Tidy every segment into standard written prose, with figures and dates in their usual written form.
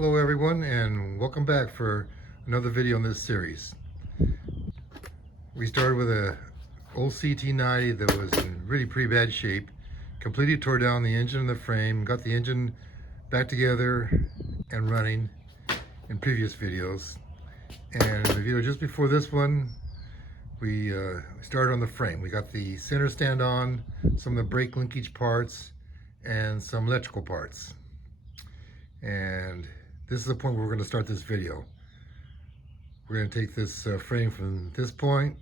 Hello everyone, and welcome back for another video in this series. We started with a old CT90 that was in really pretty bad shape. Completely tore down the engine and the frame, got the engine back together and running in previous videos. And in the video just before this one, we started on the frame. We got the center stand on, some of the brake linkage parts, and some electrical parts. And this is the point where we're going to start this video. We're going to take this frame from this point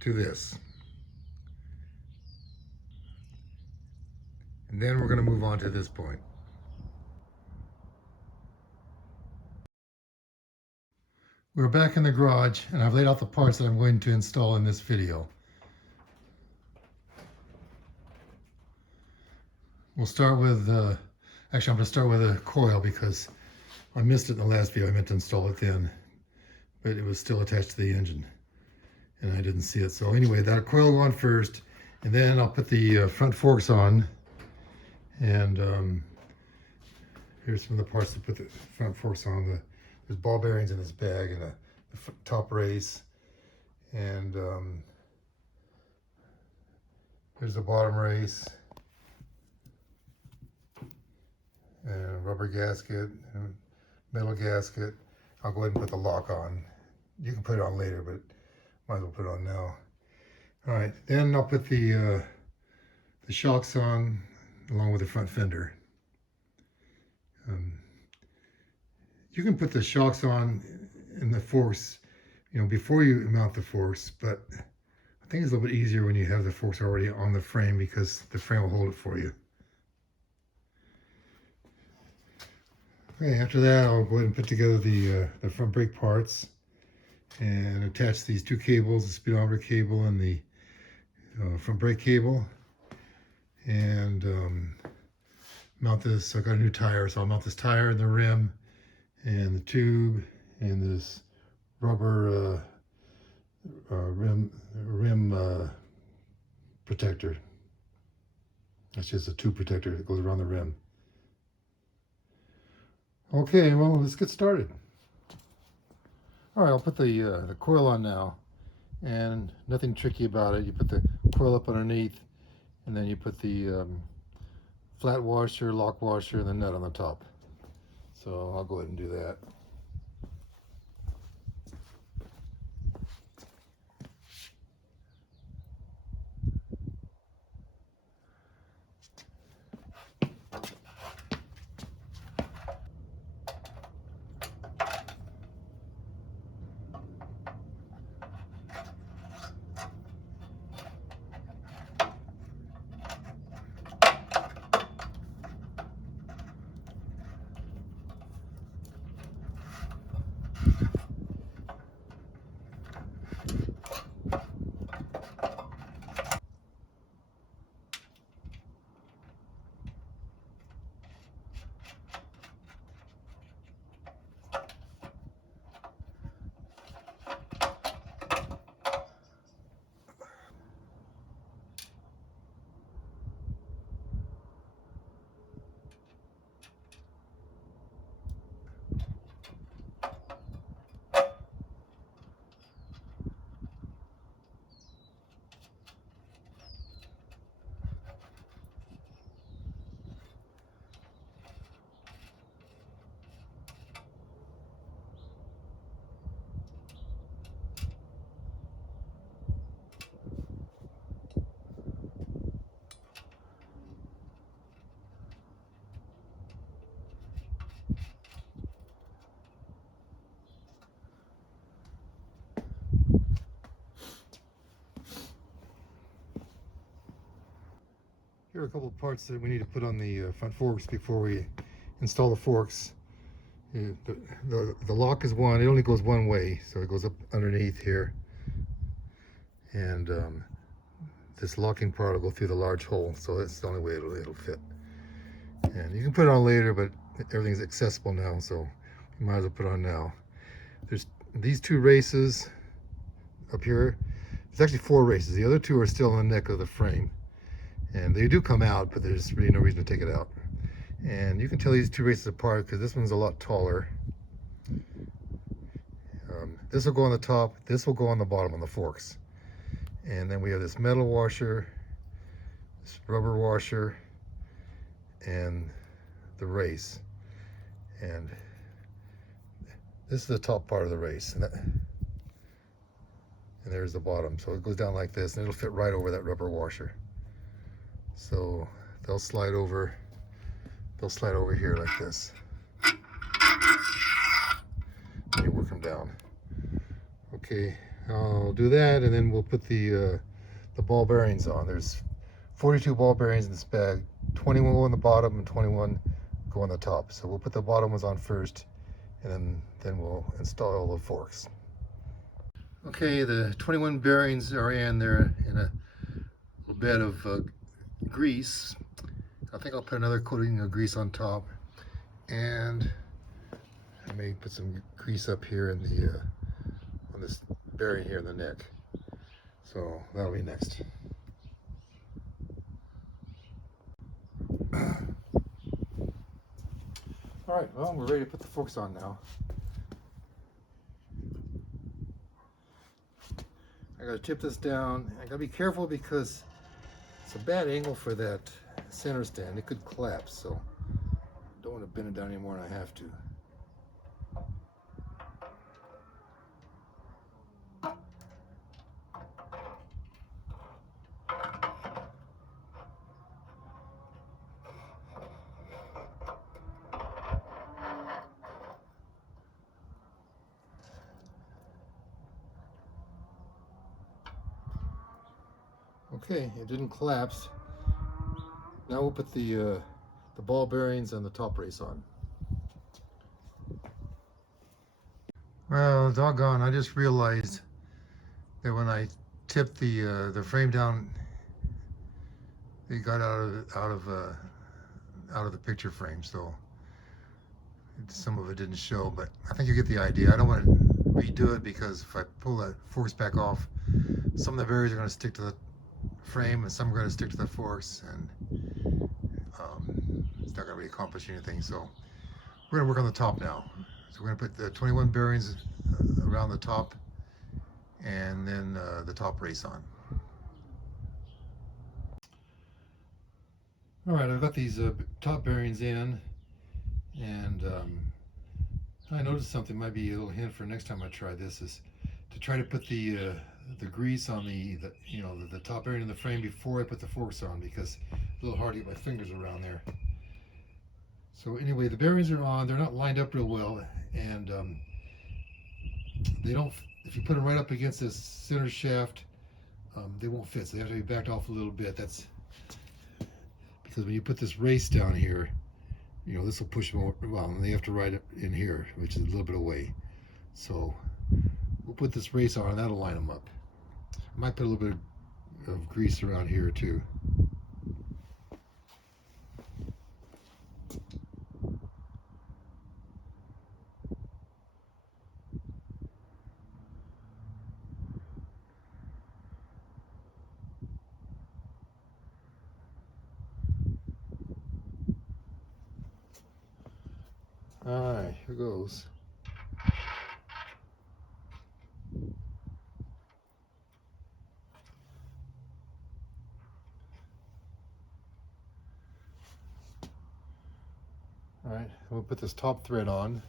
to this. And then we're going to move on to this point. We're back in the garage, and I've laid out the parts that I'm going to install in this video. We'll start with, actually I'm going to start with a coil because I missed it in the last video. I meant to install it then, but it was still attached to the engine and I didn't see it. So anyway, that coil will go on first, and then I'll put the front forks on. And here's some of the parts to put the front forks on. There's ball bearings in this bag, and the top race, and here's the bottom race, and rubber gasket, and metal gasket. I'll go ahead and put the lock on. You can put it on later, but might as well put it on now. All right, then I'll put the shocks on along with the front fender. You can put the shocks on in the forks, before you mount the forks, but I think it's a little bit easier when you have the forks already on the frame because the frame will hold it for you. Okay, after that, I'll go ahead and put together the front brake parts and attach these two cables, the speedometer cable and the front brake cable, and mount this. I got a new tire, so I'll mount this tire in the rim and the tube and this rubber rim protector. That's just a tube protector that goes around the rim. Okay, well, let's get started. All right, I'll put the coil on now, and nothing tricky about it. You put the coil up underneath, and then you put the flat washer, lock washer, and the nut on the top. So I'll go ahead and do that. Here are a couple of parts that we need to put on the front forks before we install the forks. The lock is one, it only goes one way, so it goes up underneath here. And this locking part will go through the large hole, so that's the only way it'll fit. And you can put it on later, but everything's accessible now, so you might as well put it on now. There's these two races up here. There's actually 4 races. The other 2 are still on the neck of the frame. And they do come out, but there's really no reason to take it out. And you can tell these two races apart because this one's a lot taller. This will go on the top, this will go on the bottom on the forks. And then we have this metal washer, this rubber washer, and the race. And this is the top part of the race. And there's the bottom. So it goes down like this, and it'll fit right over that rubber washer. So they'll slide over here like this. And you work them down. Okay, I'll do that, and then we'll put the ball bearings on. There's 42 ball bearings in this bag. 21 go on the bottom and 21 go on the top. So we'll put the bottom ones on first, and then we'll install the forks. Okay, the 21 bearings are in there in a little bed of grease. I think I'll put another coating of grease on top, and I may put some grease up here in the on this bearing here in the neck. So that'll be next. All right, well, we're ready to put the forks on now. I gotta tip this down. I gotta be careful because it's a bad angle for that center stand. It could collapse, so I don't want to bend it down anymore than I have to. Okay, it didn't collapse. Now we'll put the ball bearings and the top race on. Well, doggone, I just realized that when I tipped the frame down, it got out of the picture frame, so some of it didn't show, but I think you get the idea. I don't want to redo it because if I pull that forks back off, some of the bearings are going to stick to the frame and some are going to stick to the forks, and it's not going to really accomplish anything. So we're going to work on the top now. So we're going to put the 21 bearings around the top, and then the top race on. All right, I've got these top bearings in, and I noticed something might be a little hint for next time I try this, is to try to put the grease on the top bearing in the frame before I put the forks on, because it's a little hard to get my fingers around there. So anyway, the bearings are on. They're not lined up real well, and they don't. If you put them right up against this center shaft, they won't fit. So they have to be backed off a little bit. That's because when you put this race down here, this will push them over. Well, and they have to ride it in here, which is a little bit away. So we'll put this race on, and that'll line them up. I might put a little bit of grease around here too. All right, here goes. All right, we'll put this top thread on.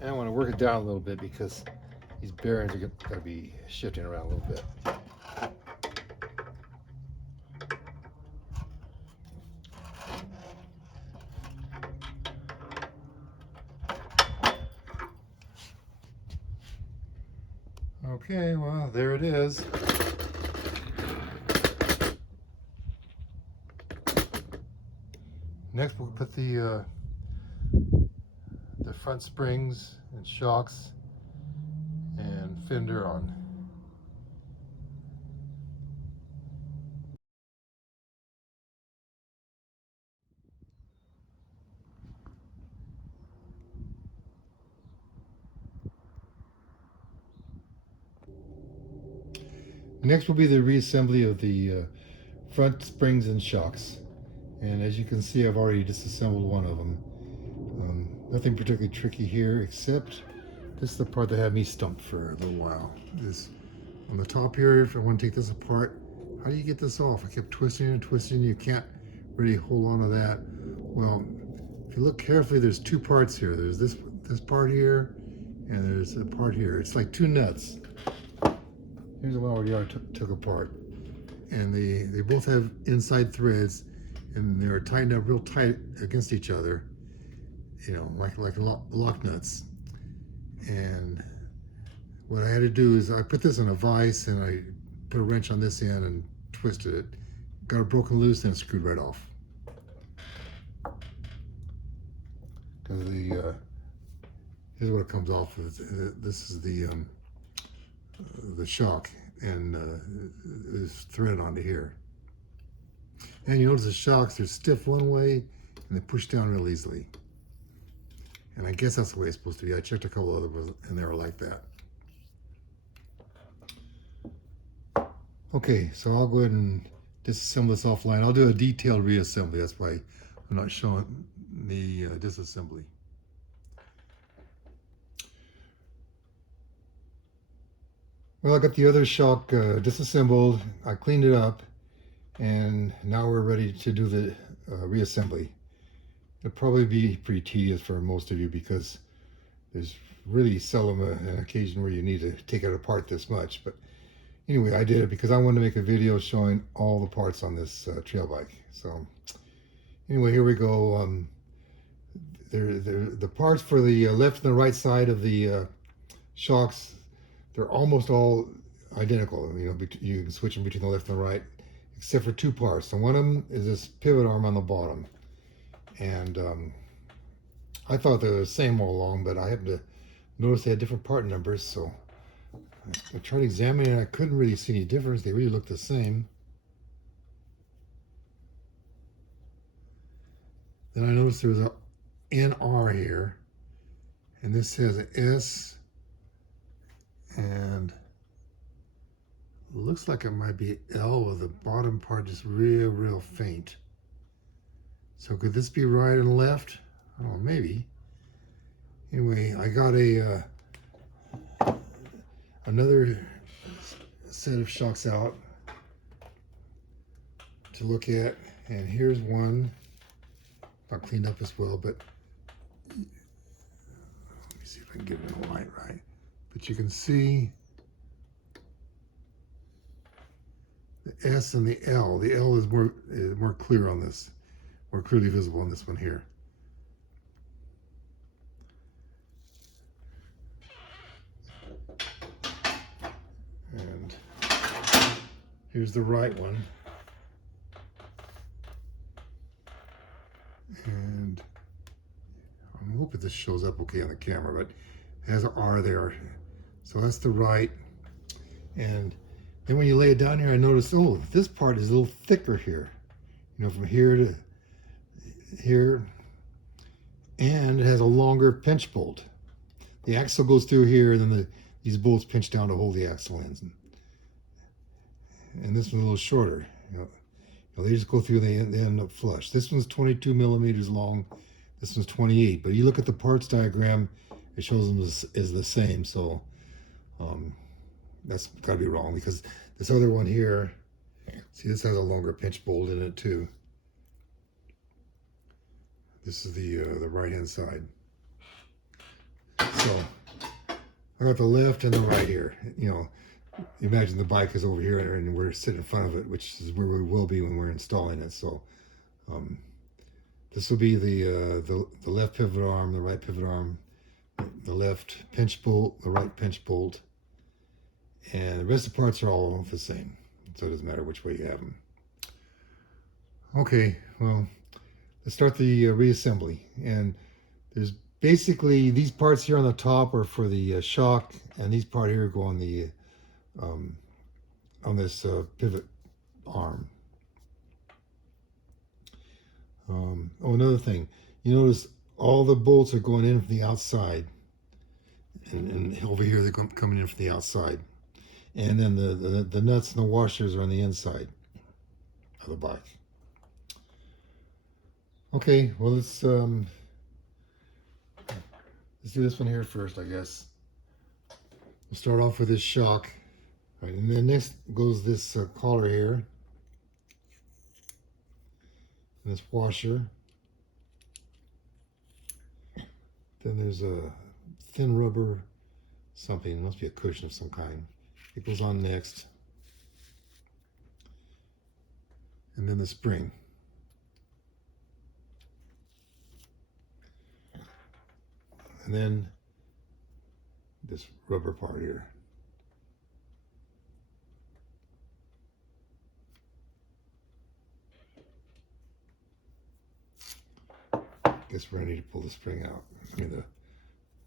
And I want to work it down a little bit because these bearings are going to be shifting around a little bit. Okay, well, there it is. Next, we'll put the the front springs and shocks and fender on. Next will be the reassembly of the front springs and shocks. And as you can see, I've already disassembled one of them. Nothing particularly tricky here, except this is the part that had me stumped for a little while. This on the top here, if I want to take this apart, how do you get this off? I kept twisting and twisting. You can't really hold on to that. Well, if you look carefully, there's two parts here. There's this part here, and there's a part here. It's like two nuts. Here's the one I already took apart. And they both have inside threads, and they're tightened up real tight against each other, you know, like lock nuts. And what I had to do is I put this in a vise, and I put a wrench on this end and twisted it. Got it broken loose, and it screwed right off. Because here's what it comes off with. This is the shock, and there's thread onto here. And you notice the shocks, they're stiff one way and they push down real easily. And I guess that's the way it's supposed to be. I checked a couple other ones and they were like that. Okay, so I'll go ahead and disassemble this offline. I'll do a detailed reassembly. That's why I'm not showing the disassembly. Well, I got the other shock disassembled. I cleaned it up, and now we're ready to do the reassembly. It'll probably be pretty tedious for most of you because there's really seldom an occasion where you need to take it apart this much. But anyway, I did it because I wanted to make a video showing all the parts on this trail bike. So anyway, here we go. The parts for the left and the right side of the shocks, they're almost all identical. You know, you can switch them between the left and the right, except for two parts. And one of them is this pivot arm on the bottom. And I thought they were the same all along, but I happened to notice they had different part numbers. So I tried examining it. I couldn't really see any difference. They really look the same. Then I noticed there was an NR here, and this has an S, and looks like it might be L with the bottom part just real faint. So could this be right and left? Oh, maybe. Anyway, I got another set of shocks out to look at, and here's one. Not cleaned up as well, but let me see if I can get it in the light right. But you can see the S and the L. The L is more clear on this, more clearly visible on this one here. And here's the right one. And I'm hoping this shows up okay on the camera, but it has an R there. So that's the right. And then when you lay it down here, I noticed, oh, this part is a little thicker here. You know, from here to here. And it has a longer pinch bolt. The axle goes through here, and then these bolts pinch down to hold the axle ends. And this one's a little shorter. You know, they just go through, they end up flush. This one's 22 millimeters long. This one's 28. But you look at the parts diagram, it shows them is the same. So that's got to be wrong, because this other one here, see, this has a longer pinch bolt in it too. This is the right hand side. So I got the left and the right here. You know, imagine the bike is over here and we're sitting in front of it, which is where we will be when we're installing it. So this will be the left pivot arm, the right pivot arm, the left pinch bolt, the right pinch bolt, and the rest of the parts are all the same. So it doesn't matter which way you have them. Okay, well, let's start the reassembly. And there's Basically, these parts here on the top are for the shock, and these part here go on the on this pivot arm. Oh, another thing, you notice all the bolts are going in from the outside, and over here they're coming in from the outside, and then the nuts and the washers are on the inside of the bike. Okay, well let's do this one here first, I guess. We'll start off with this shock. All right, and then next goes this collar here, and this washer. Then there's a thin rubber something, it must be a cushion of some kind. It goes on next. And then the spring. And then this rubber part here. Guess we're gonna need to pull the spring out. I mean the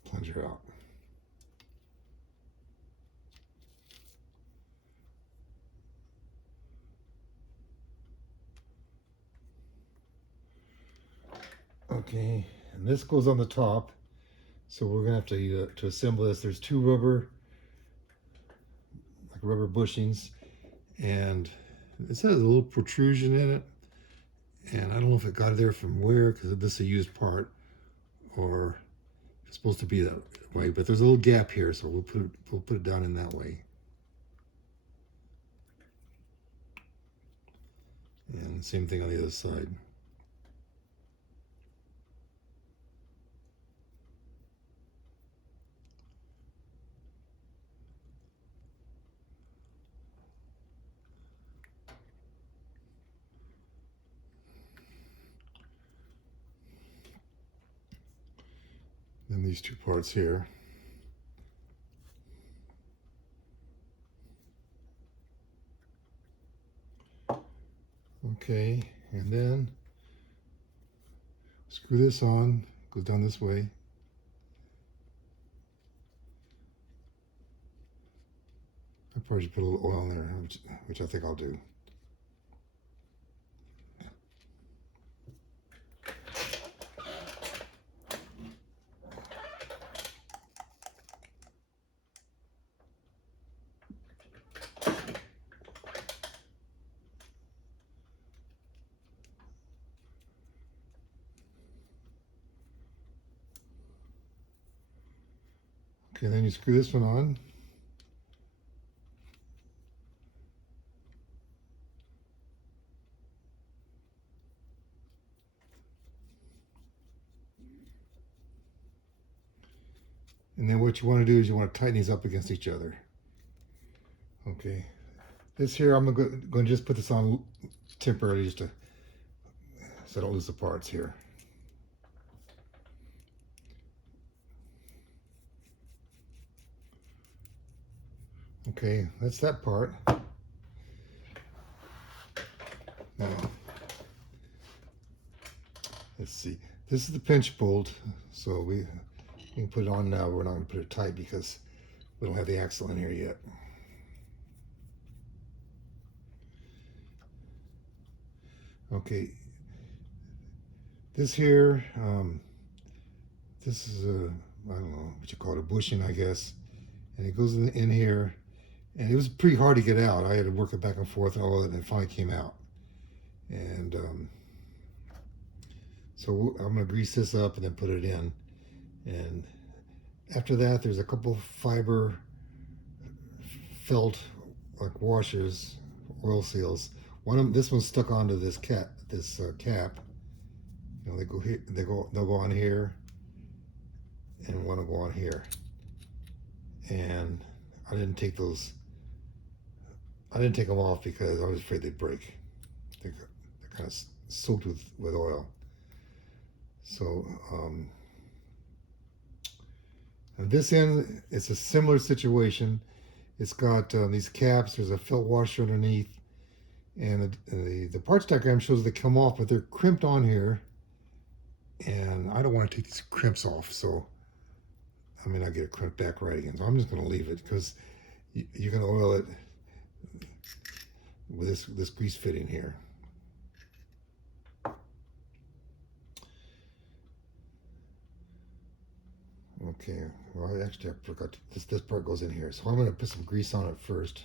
plunger out. Okay, and this goes on the top, so we're gonna have to assemble this. There's two rubber bushings, and it says a little protrusion in it, and I don't know if it got there from where, because this is a used part, or it's supposed to be that way. But there's a little gap here, so we'll put it down in that way. And same thing on the other side. Then these two parts here. Okay, and then screw this on, goes down this way. I probably should put a little oil in there, which I think I'll do. Okay, then you screw this one on. And then what you want to do is you want to tighten these up against each other. Okay, this here I'm going to just put this on temporarily, just to so I don't lose the parts here. Okay, that's that part. Now, let's see. This is the pinch bolt, so we can put it on now. We're not going to put it tight because we don't have the axle in here yet. Okay, this here, this is a, I don't know what you call it, a bushing, I guess, and it goes in here, and it was pretty hard to get out. I had to work it back and forth and all that, and it finally came out. And so I'm going to grease this up and then put it in. And after that, there's a couple fiber felt like washers, oil seals. This one's stuck onto this cap. You know, they go here. They'll go on here, and one will go on here. And I didn't take those. I didn't take them off because I was afraid they'd break. They're kind of soaked with oil. So and this end, it's a similar situation. It's got these caps. There's a felt washer underneath, and the parts diagram shows they come off, but they're crimped on here. and I don't want to take these crimps off, so I mean, I get it crimped back right again. So I'm just going to leave it because you're going to oil it with this grease fitting here. Okay, well, actually, I forgot this part goes in here, so I'm going to put some grease on it first.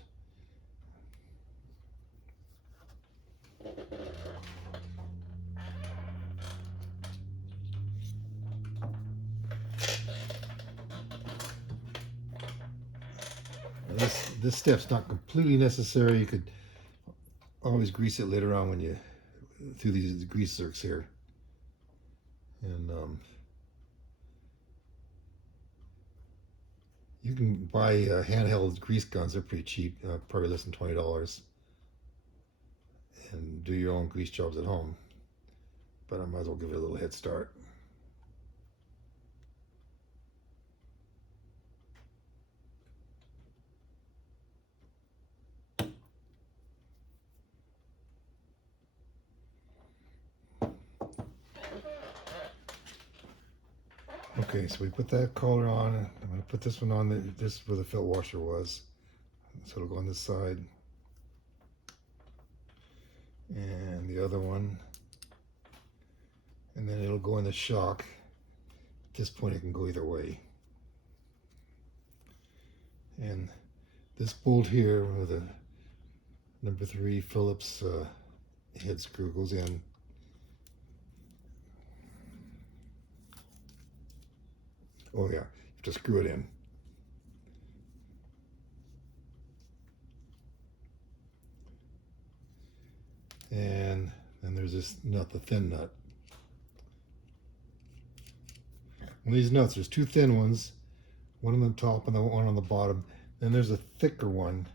This step's not completely necessary. You could always grease it later on when you through these grease zerks here. And you can buy handheld grease guns. They're pretty cheap, probably less than $20, and do your own grease jobs at home. But I might as well give it a little head start. Okay, so we put that collar on. I'm going to put this one on. This is where the felt washer was. So it'll go on this side. And the other one. And then it'll go in the shock. At this point, it can go either way. And this bolt here with a number 3 Phillips head screw goes in. Oh yeah, you have to screw it in. And then there's this nut, the thin nut. And these nuts, there's 2 thin ones, one on the top and the one on the bottom. Then there's a thicker one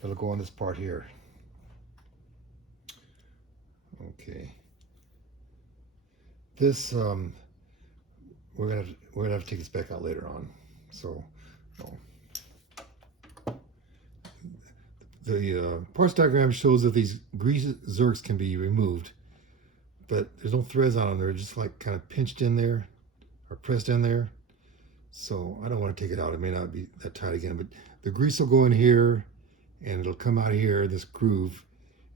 that'll go on this part here. Okay. This we're gonna have to take this back out later on. So, the parts diagram shows that these grease zerks can be removed, but there's no threads on them. They're just like kind of pinched in there or pressed in there. So I don't want to take it out. It may not be that tight again, but the grease will go in here and it'll come out here, this groove.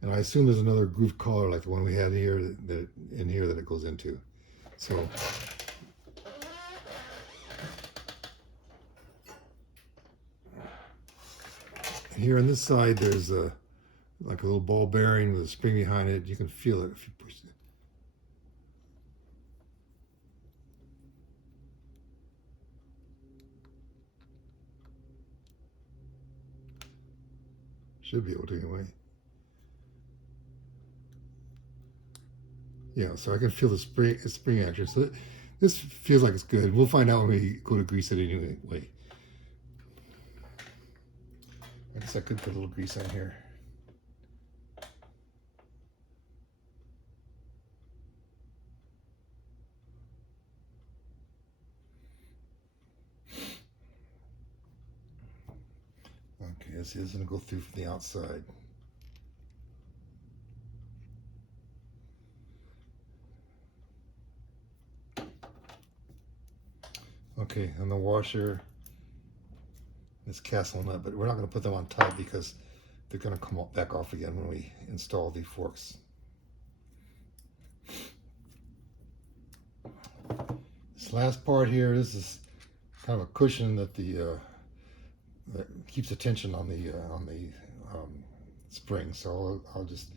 And I assume there's another groove collar like the one we had here that it goes into. So here on this side, there's like a little ball bearing with a spring behind it. You can feel it if you push it. Should be able to anyway. Yeah, so I can feel the spring action. So this feels like it's good. We'll find out when we go to grease it anyway. I guess I could put a little grease on here. Okay, this is going to go through from the outside. Okay, and the washer, this castle nut, but we're not going to put them on top because they're going to come back off again when we install the forks. This last part here, this is kind of a cushion that that keeps the tension on the spring. So I'll just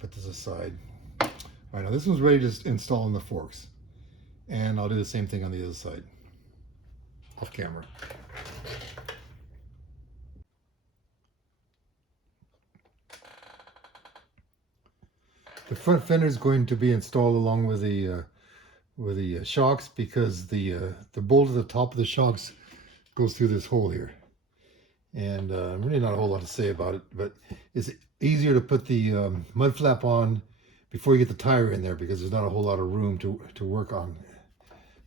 put this aside. All right, now this one's ready to install in the forks, and I'll do the same thing on the other side, off camera. The front fender is going to be installed along with the shocks because the bolt at the top of the shocks goes through this hole here. And really not a whole lot to say about it, but it's easier to put the mud flap on before you get the tire in there because there's not a whole lot of room to work on,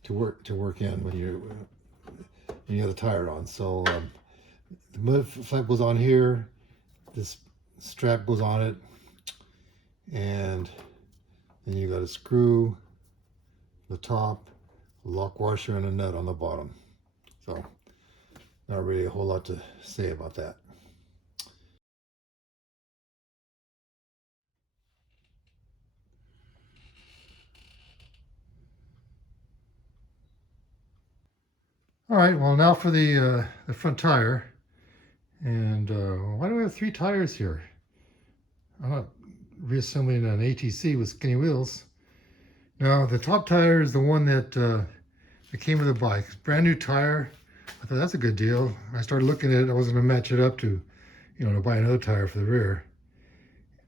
to work in when you have the tire on. So the mud flap goes on here, this strap goes on it, and Then you got a screw, the top, a lock washer, and a nut on the bottom. So not really a whole lot to say about that. All right, well now for the front tire. And why do we have 3 tires here? I'm not reassembling an ATC with skinny wheels. Now the top tire is the one that came with the bike. Brand new tire. I thought that's a good deal. I started looking at it. I was going to match it up to, to buy another tire for the rear.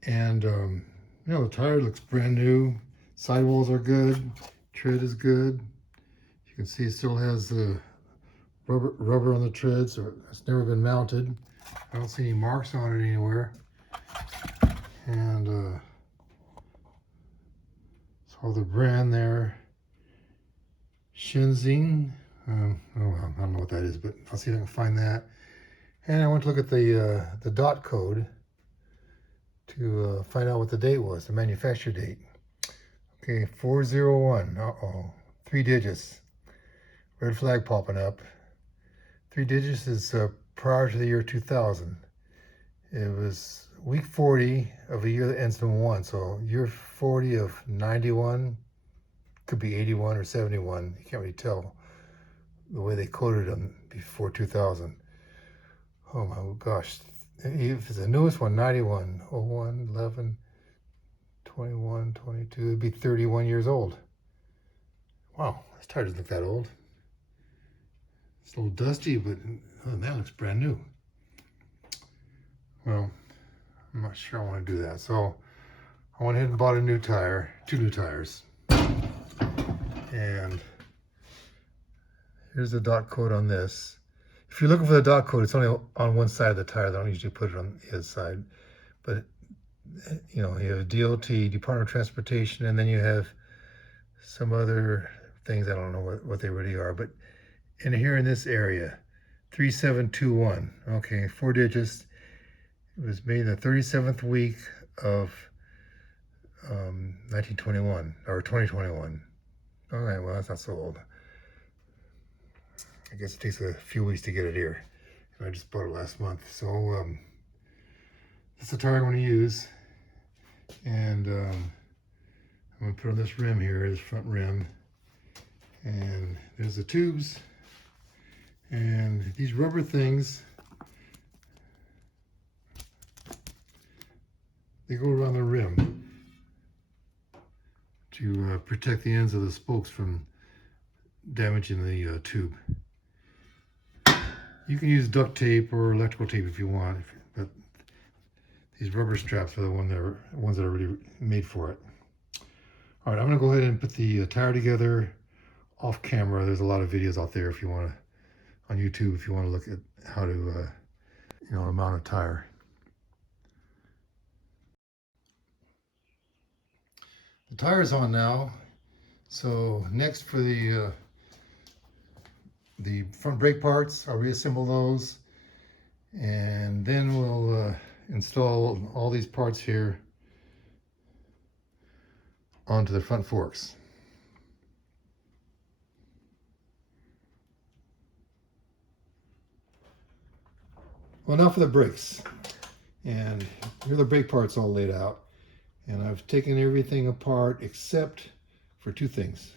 And the tire looks brand new. Sidewalls are good. Tread is good. You can see it still has the rubber on the tread, so it's never been mounted. I don't see any marks on it anywhere. And so the brand there, Shenzhen. Oh, well, I don't know what that is, but I'll see if I can find that. And I went to look at the dot code to find out what the date was, the manufacture date. Okay, 401. Uh-oh, 3 digits. Red flag popping up. 3 digits is prior to the year 2000. It was week 40 of a year that ends in 1. So year 40 of 91, could be 81 or 71. You can't really tell the way they coded them before 2000. Oh my gosh. If it's the newest one, 91, 01, 11, 21, 22, it'd be 31 years old. Wow, this tire doesn't look that old. It's a little dusty, but other than that, it looks brand new. Well, I'm not sure I want to do that. So I went ahead and bought a new tire, 2 new tires. And here's the dot code on this. If you're looking for the dot code, it's only on one side of the tire. They don't usually put it on the other side. But, you have DOT, Department of Transportation, and then you have some other things. I don't know what they really are. But in here in this area, 3721. Okay, 4 digits. It was made in the 37th week of 1921 or 2021. All right, well, that's not so old. I guess it takes a few weeks to get it here. And I just bought it last month. So that's the tire I'm going to use. And I'm going to put on this rim here, this front rim. And there's the tubes. And these rubber things, they go around the rim to protect the ends of the spokes from damaging the tube. You can use duct tape or electrical tape if you want, but these rubber straps are the ones that are really made for it. All right, I'm gonna go ahead and put the tire together off camera. There's a lot of videos out there if you want to, on YouTube, if you want to look at how to, mount a tire. The tire's on now. So next for the front brake parts, I'll reassemble those, and then we'll install all these parts here onto the front forks. Well, now for the brakes. And here are the brake parts all laid out. And I've taken everything apart except for 2 things.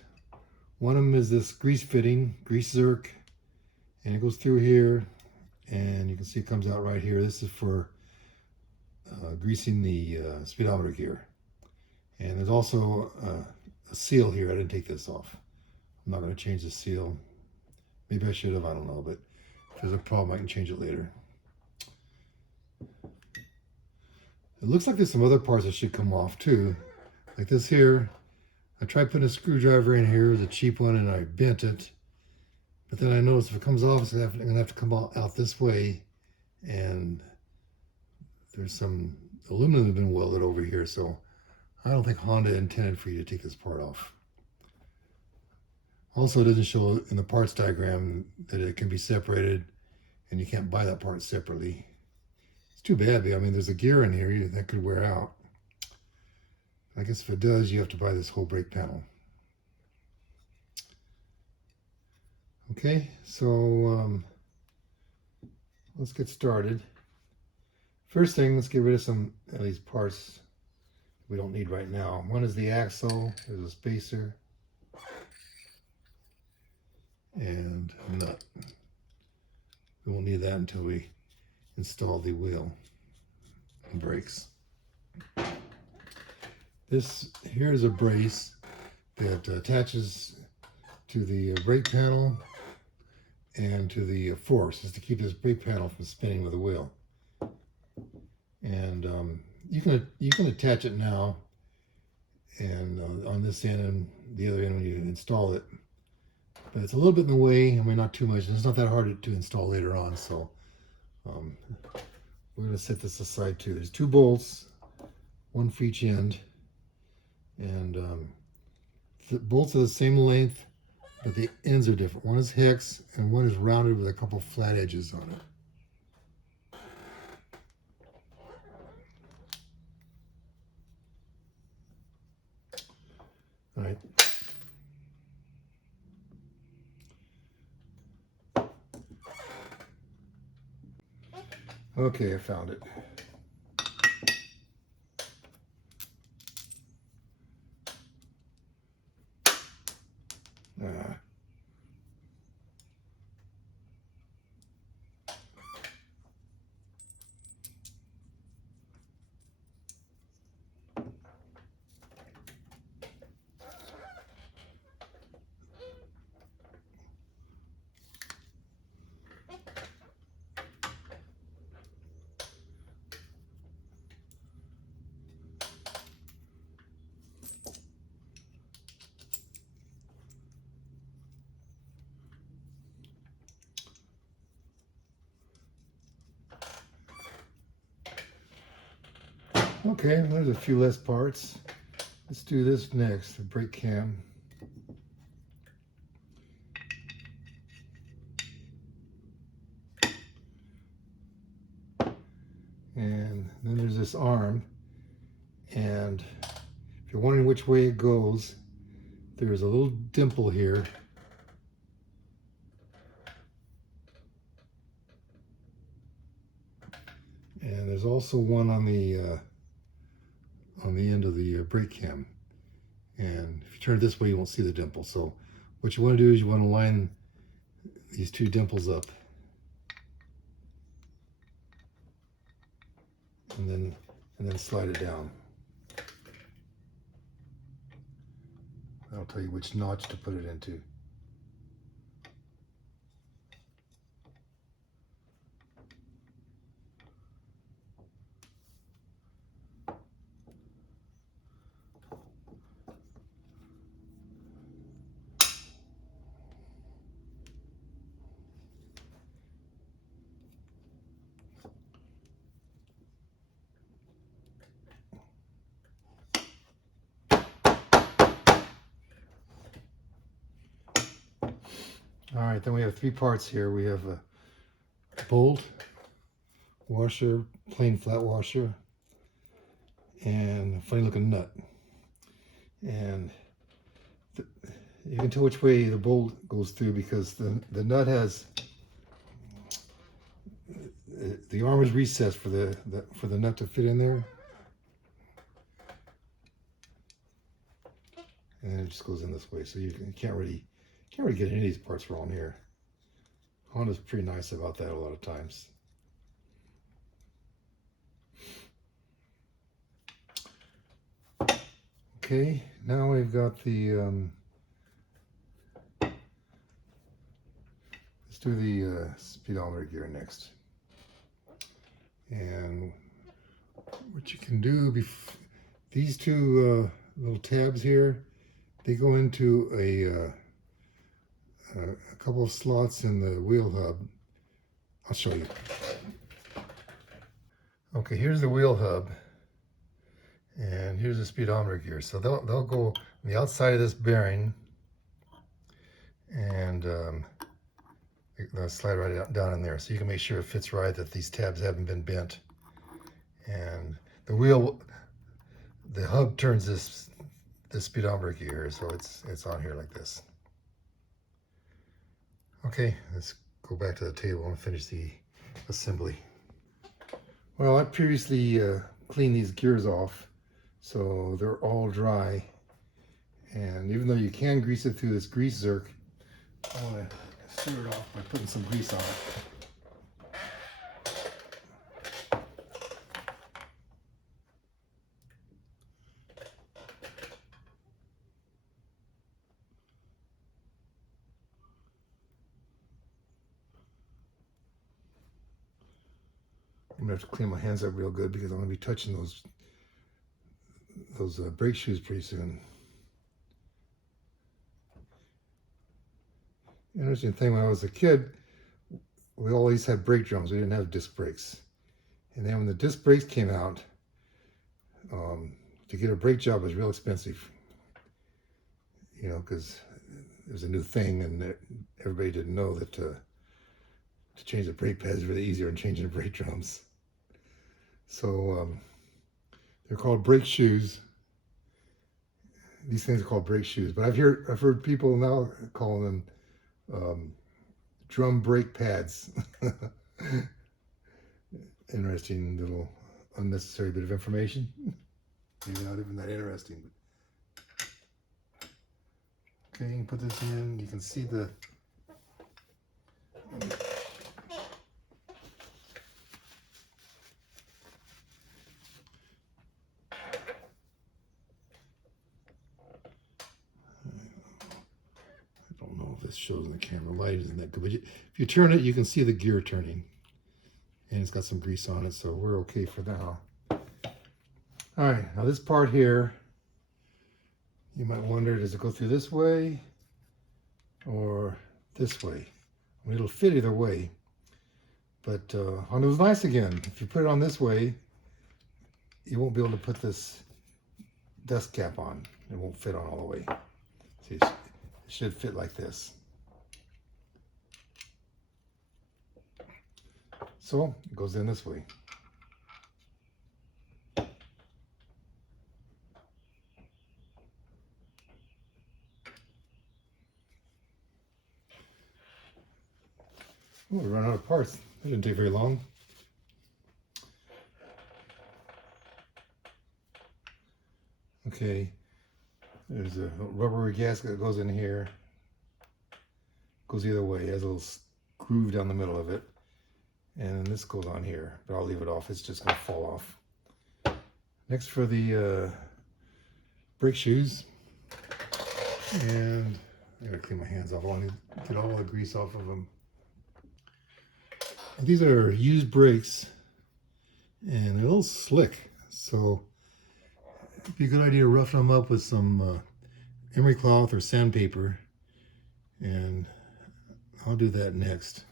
One of them is this grease fitting, grease zerk, and it goes through here, and you can see it comes out right here. This is for greasing the speedometer gear. And there's also a seal here. I didn't take this off. I'm not going to change the seal. Maybe I should have, I don't know, but if there's a problem, I can change it later. It looks like there's some other parts that should come off too. Like this here. I tried putting a screwdriver in here, it was a cheap one, and I bent it. But then I noticed if it comes off, it's going to have to come out this way. And there's some aluminum that's been welded over here, so I don't think Honda intended for you to take this part off. Also, it doesn't show in the parts diagram that it can be separated, and you can't buy that part separately. It's too bad, I mean, there's a gear in here that could wear out. I guess if it does, you have to buy this whole brake panel. Okay, so let's get started. First thing, let's get rid of some of these parts we don't need right now. One is the axle, there's a spacer, and a nut. We won't need that until we install the wheel and brakes. This here is a brace that attaches to the brake panel and to the force, is to keep this brake panel from spinning with the wheel. And you can attach it now, and on this end and the other end when you install it. But it's a little bit in the way. I mean, not too much. It's not that hard to install later on. So we're going to set this aside too. There's 2 bolts, 1 for each end, and the bolts are the same length, but the ends are different. One is hex and one is rounded with a couple flat edges on it. All right. Okay, I found it. Okay, there's a few less parts. Let's do this next, the brake cam. And then there's this arm. And if you're wondering which way it goes, there's a little dimple here. And there's also one on the end of the brake cam. And if you turn it this way, you won't see the dimple. So what you want to do is you want to line these 2 dimples up. And then slide it down. I'll tell you which notch to put it into. All right, then we have 3 parts here. We have a bolt, washer, plain flat washer, and a funny looking nut. And you can tell which way the bolt goes through because the nut has, the arm is recessed for the nut to fit in there. And it just goes in this way, so you can't really get any of these parts wrong here. Honda's pretty nice about that a lot of times. Okay, now we've got the let's do the speedometer gear next. And what you can do, these 2 little tabs here, they go into a couple of slots in the wheel hub. I'll show you. Okay, here's the wheel hub, and here's the speedometer gear. So they'll go on the outside of this bearing, and they'll slide right down in there. So you can make sure it fits right, that these tabs haven't been bent. And the the hub turns this speedometer gear, so it's on here like this. Okay, let's go back to the table and finish the assembly. Well, I previously cleaned these gears off, so they're all dry. And even though you can grease it through this grease zerk, I want to stir it off by putting some grease on it. I'm gonna have to clean my hands up real good because I'm gonna be touching those brake shoes pretty soon. Interesting thing, when I was a kid, we always had brake drums. We didn't have disc brakes. And then when the disc brakes came out, to get a brake job was real expensive. You know, because it was a new thing, and everybody didn't know that to change the brake pads is really easier than changing the brake drums. So they're called brake shoes. These things are called brake shoes, but I've heard people now calling them drum brake pads. Interesting little unnecessary bit of information. Maybe not even that interesting. Okay, you can put this in. You can see the this shows in the camera. Light isn't that good, but if you turn it, you can see the gear turning, and it's got some grease on it, so we're okay for now. All right, now this part here, you might wonder, does it go through this way or this way? I mean, it'll fit either way, but on those lights again, if you put it on this way, you won't be able to put this dust cap on. It won't fit on all the way. See, it should fit like this. So it goes in this way. Oh, we ran out of parts. That didn't take very long. Okay, there's a rubber gasket that goes in here. Goes either way. It has a little groove down the middle of it. And this goes on here, but I'll leave it off. It's just going to fall off. Next for the brake shoes. And I gotta clean my hands off. I want to get all the grease off of them. These are used brakes, and they're a little slick, so it'd be a good idea to roughen them up with some emery cloth or sandpaper, and I'll do that next.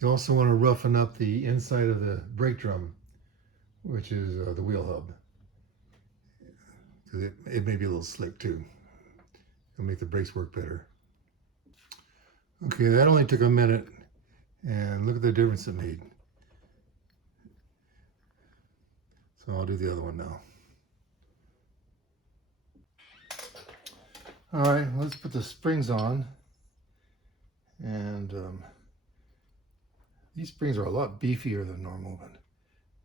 You also want to roughen up the inside of the brake drum, which is the wheel hub. It may be a little slick too. It'll make the brakes work better. Okay, that only took a minute, and look at the difference it made. So I'll do the other one now. All right, let's put the springs on. And these springs are a lot beefier than normal, but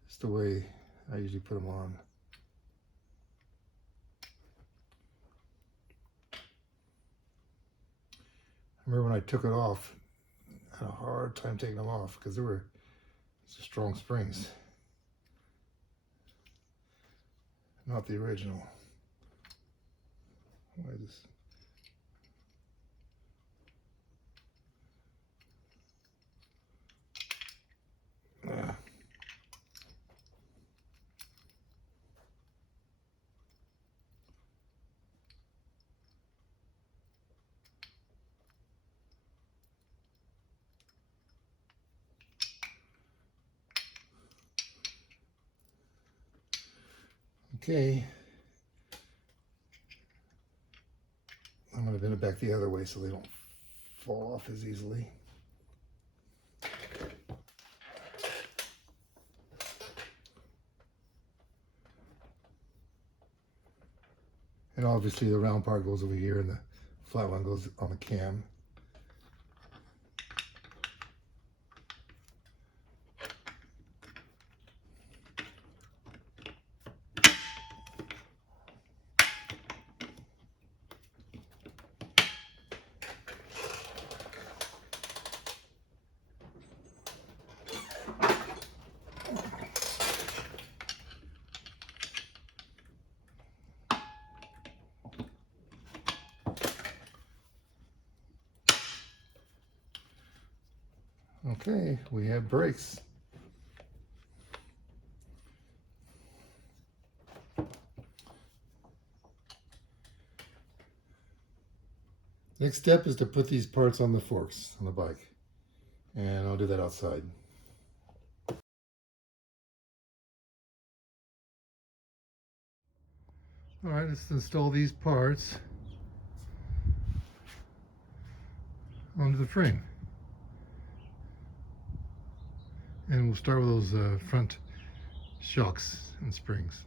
it's the way I usually put them on. I remember when I took it off, I had a hard time taking them off because they were strong springs. Not the original. Why is this? Okay, I'm going to bend it back the other way so they don't fall off as easily. And obviously the round part goes over here and the flat one goes on the cam. Okay, we have brakes. Next step is to put these parts on the forks on the bike. And I'll do that outside. All right, let's install these parts onto the frame. And we'll start with those front shocks and springs.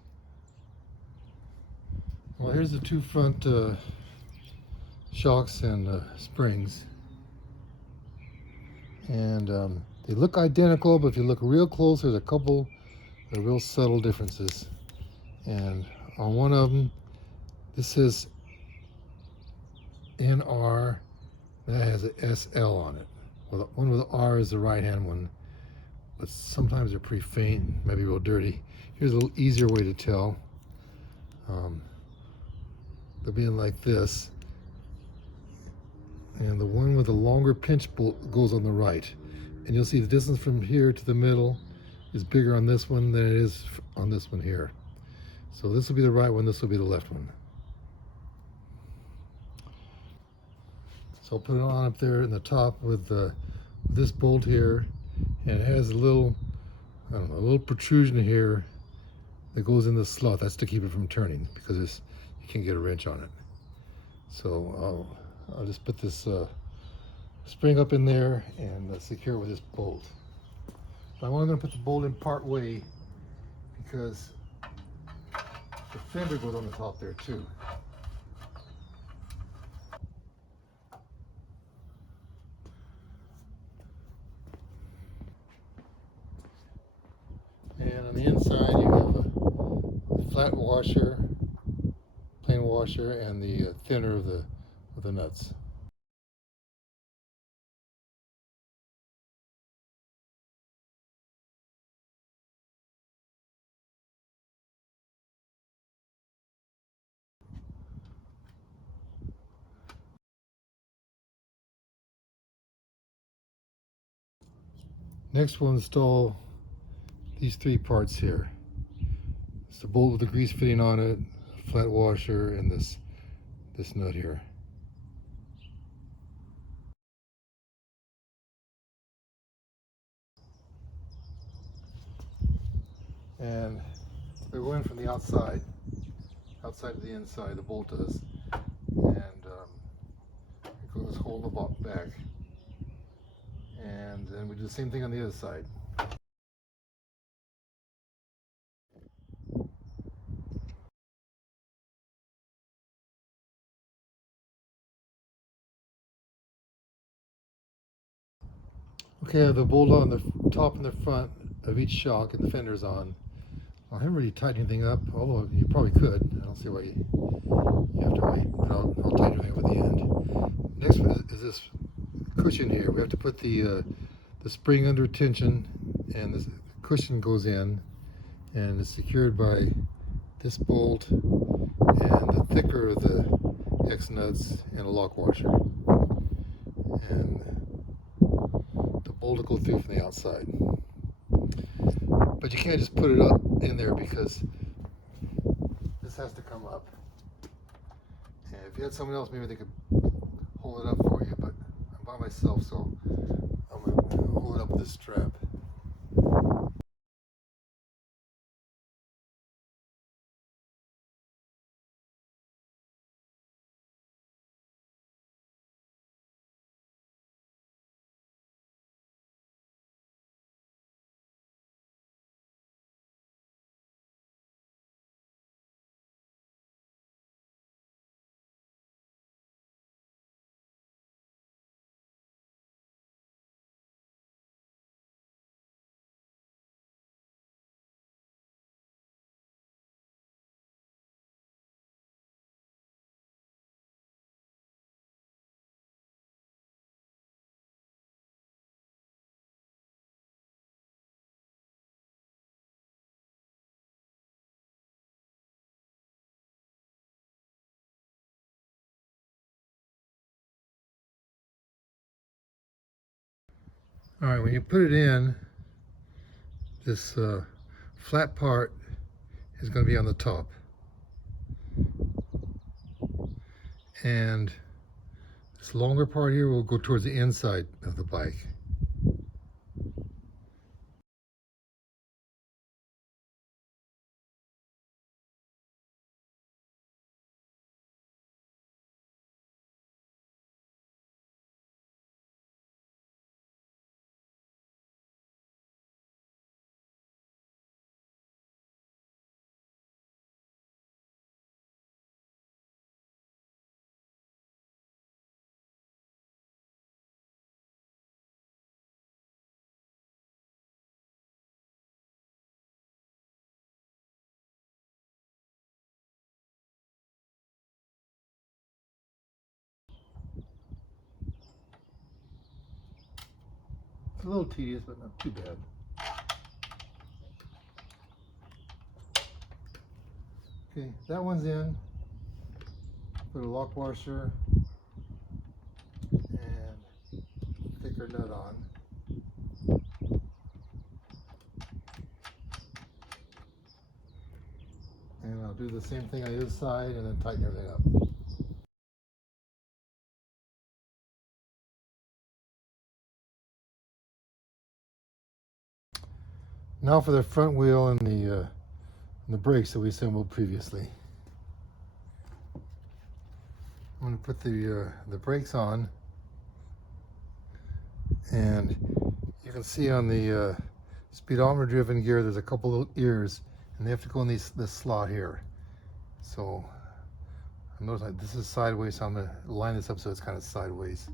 Well, here's the two front shocks and springs. And they look identical, but if you look real close, there's a couple of real subtle differences. And on one of them, this says NR, that has a SL on it. Well, the one with the R is the right-hand one, but sometimes they're pretty faint, maybe real dirty. Here's a little easier way to tell. They'll be in like this, and the one with the longer pinch bolt goes on the right. And you'll see the distance from here to the middle is bigger on this one than it is on this one here. So this will be the right one, this will be the left one. So I'll put it on up there in the top with this bolt here, and it has a little, I don't know, a little protrusion here that goes in the slot. That's to keep it from turning, because you can't get a wrench on it. So I'll just put this spring up in there and secure it with this bolt. But I'm only going to put the bolt in part way because the fender goes on the top there too. And on the inside you have a flat washer, plain washer, and the thinner of the nuts. Next we'll install these three parts here. It's the bolt with the grease fitting on it, a flat washer, and this nut here. And they go in from the outside to the inside, the bolt does. And it goes hole in the back. And then we do the same thing on the other side. Okay, I have the bolt on the top and the front of each shock, and the fender's on. I haven't really tightened anything up, although you probably could. I don't see why you have to wait, but I'll tighten everything up at the end. Next is this cushion here. We have to put the spring under tension, and this cushion goes in, and it's secured by this bolt and the thicker of the X nuts and a lock washer. And the bolt will go through from the outside. But you can't just put it up in there because this has to come up. And if you had someone else, maybe they could hold it up for you, but I'm by myself, so I'm going to hold it up with this strap. All right, when you put it in, this flat part is going to be on the top. And this longer part here will go towards the inside of the bike. It's a little tedious, but not too bad. Okay, that one's in. Put a lock washer and thicker nut on. And I'll do the same thing on the other side and then tighten everything up. Now for the front wheel and the brakes that we assembled previously. I'm going to put the brakes on, and you can see on the speedometer driven gear there's a couple of ears, and they have to go in this slot here. So notice like this is sideways, so I'm going to line this up so it's kind of sideways.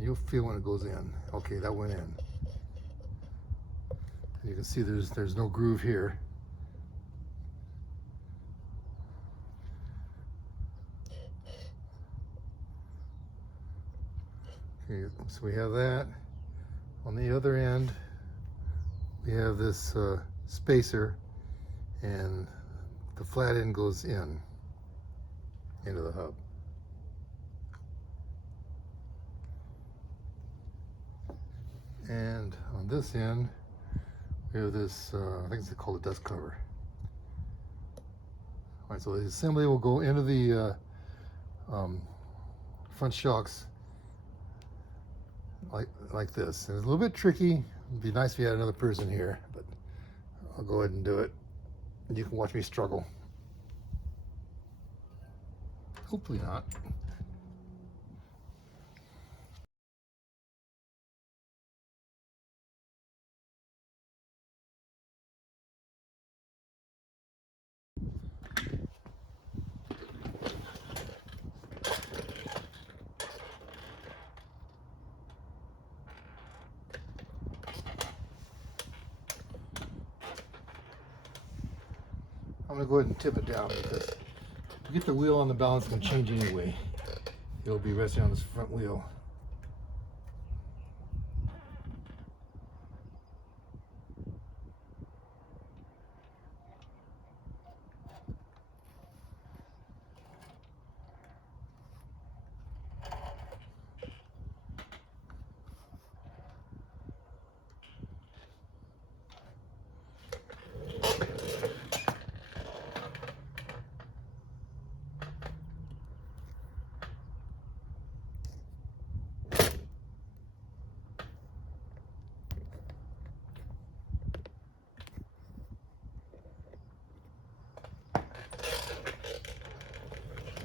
You'll feel when it goes in. Okay, that went in. You can see there's no groove here. Okay, so we have that. On the other end, we have this spacer, and the flat end goes into the hub. And on this end, we have this, I think it's called a dust cover. All right, so the assembly will go into the front shocks like this. And it's a little bit tricky. It'd be nice if you had another person here, but I'll go ahead and do it. And you can watch me struggle. Hopefully not. I'm going to go ahead and tip it down because to get the wheel on the balance is going to change anyway. It'll be resting on this front wheel.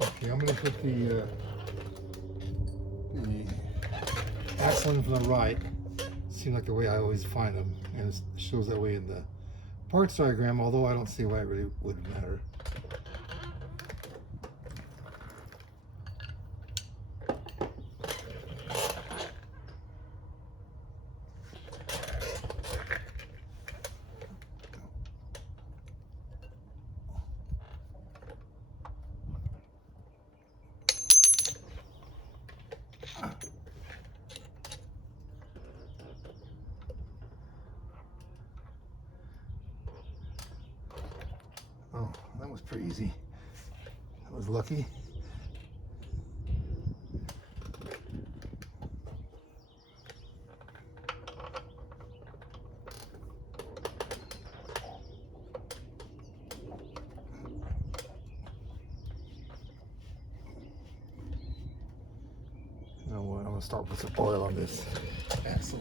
Okay, I'm going to put the axle in from the right. Seems like the way I always find them, and it shows that way in the parts diagram, although I don't see why it really would matter. Oh, that was pretty easy. That was lucky. start with some oil on this axle.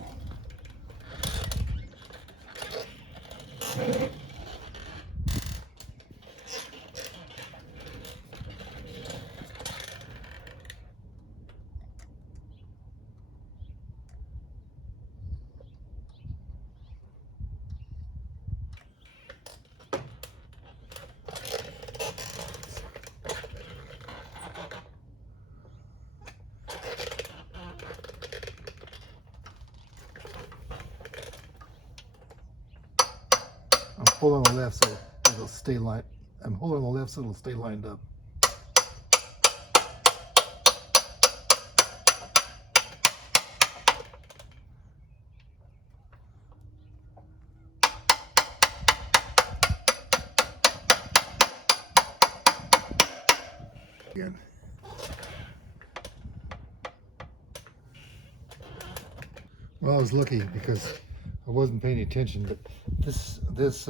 I'm holding on the left so it'll stay lined. I'm holding on the left so it'll stay lined up. Again. Well, I was lucky because I wasn't paying attention, but this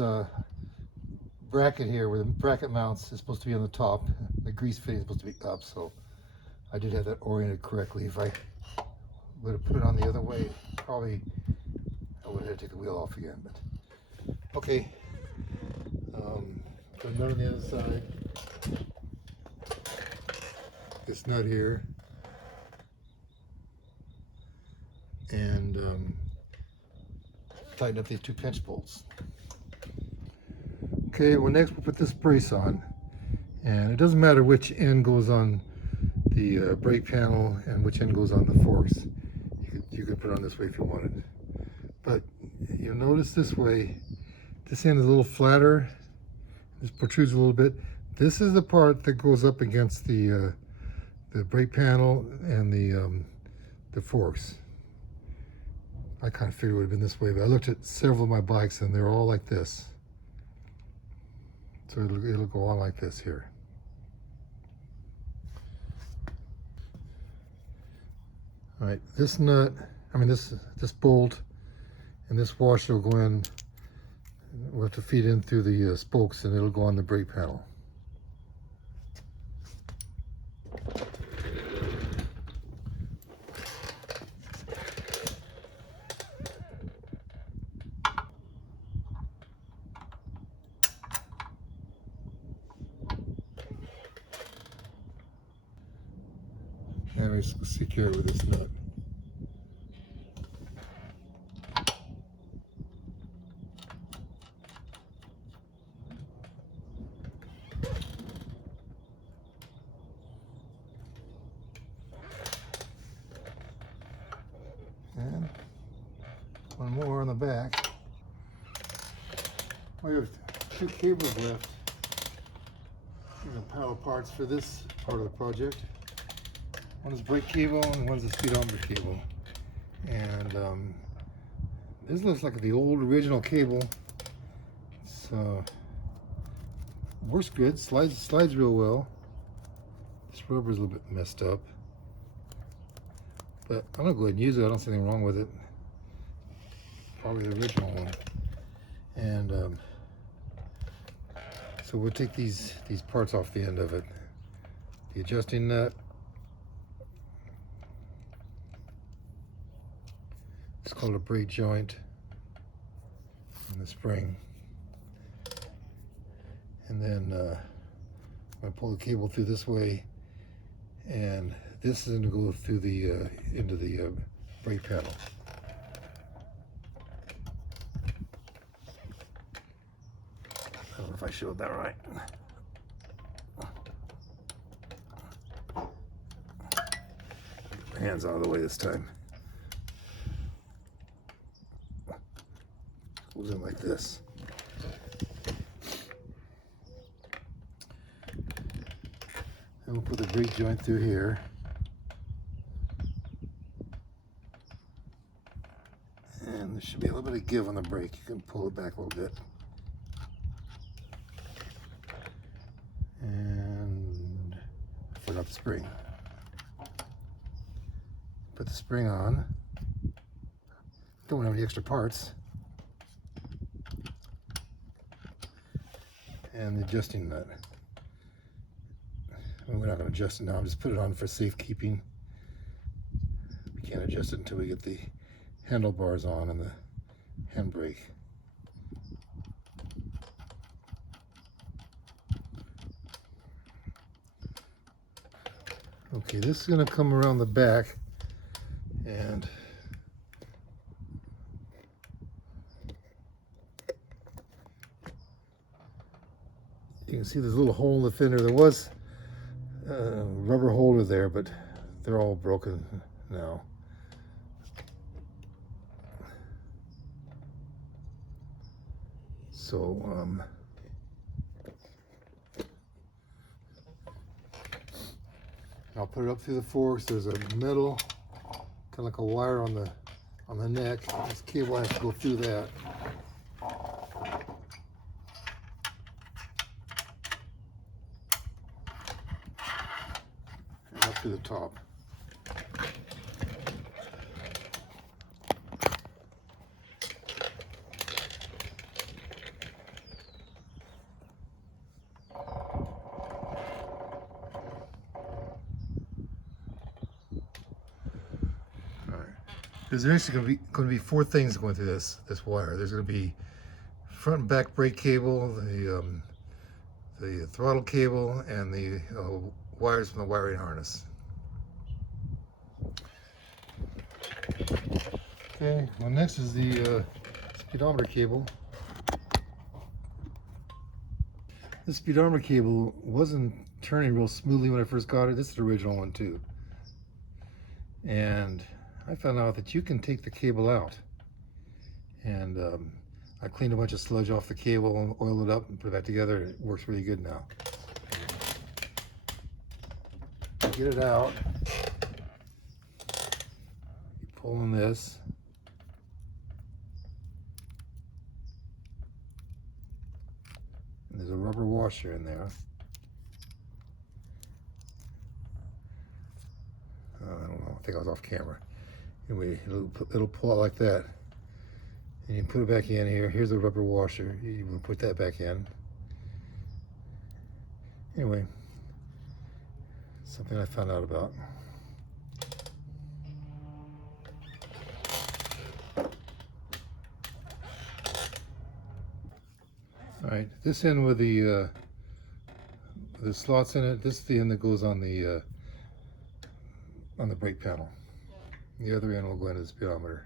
bracket here where the bracket mounts is supposed to be on the top. The grease fitting is supposed to be up, so I did have that oriented correctly. If I would have put it on the other way, probably I would have had to take the wheel off again. But okay, put a nut on the other side. This nut here, and tighten up these two pinch bolts. Okay, well next we'll put this brace on, and it doesn't matter which end goes on the brake panel and which end goes on the forks. You could put it on this way if you wanted. But you'll notice this way, this end is a little flatter. This protrudes a little bit. This is the part that goes up against the brake panel and the forks. I kind of figured it would have been this way, but I looked at several of my bikes and they're all like this. So it'll go on like this here. All right, this nut, this bolt and this washer will go in. We'll have to feed in through the spokes, and it'll go on the brake panel. And we secure it with this nut. And one more on the back. We have two cables left. These are power parts for this part of the project. One is brake cable and one's a speedometer cable. And this looks like the old original cable. It's works good, slides real well. This rubber's a little bit messed up, but I'm gonna go ahead and use it. I don't see anything wrong with it. Probably the original one. And so we'll take these parts off the end of it. The adjusting nut. It's called a brake joint, and the spring. And then I'm going to pull the cable through this way, and this is going to go through the into the brake panel. I don't know if I showed that right. Get my hands out of the way this time. Goes in like this. And we'll put the brake joint through here. And there should be a little bit of give on the brake. You can pull it back a little bit. And I forgot the spring. Put the spring on. Don't have any extra parts. And the adjusting nut. Well, we're not going to adjust it now. I'll just put it on for safekeeping. We adjust it until we get the handlebars on and the handbrake. Okay, this is going to come around the back, and you can see there's a little hole in the fender. There was a rubber holder there, but they're all broken now. So I'll put it up through the forks. There's a metal, kind of like a wire on the neck. This cable has to go through that. And up to the top. There's actually going to be four things going through this wire. There's going to be front and back brake cable, the throttle cable, and the wires from the wiring harness. Okay, well, next is the speedometer cable. This speedometer cable wasn't turning real smoothly when I first got it. This is the original one too. And I found out that you can take the cable out, and I cleaned a bunch of sludge off the cable, oiled it up, and put it back together. It works really good now. Get it out. You pull on this. And there's a rubber washer in there. I don't know. I think I was off camera. Anyway, it'll pull out like that, and you put it back in here. Here's the rubber washer. You will put that back in. Anyway, something I found out about. All right, this end with the slots in it. This is the end that goes on the brake panel. The other end will go into the speedometer.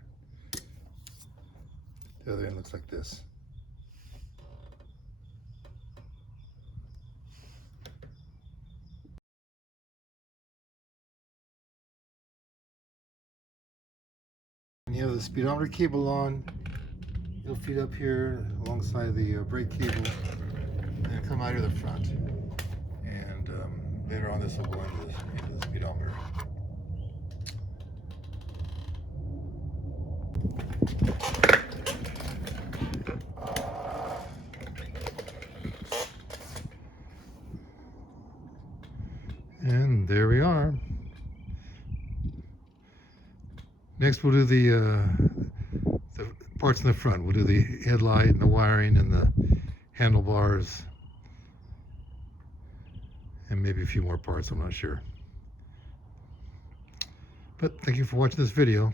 The other end looks like this. When you have the speedometer cable on, it'll feed up here alongside the brake cable and come out of the front. And later on, this will go into the speedometer. And there we are. Next we'll do the parts in the front. We'll do the headlight and the wiring and the handlebars and maybe a few more parts, I'm not sure. But thank you for watching this video.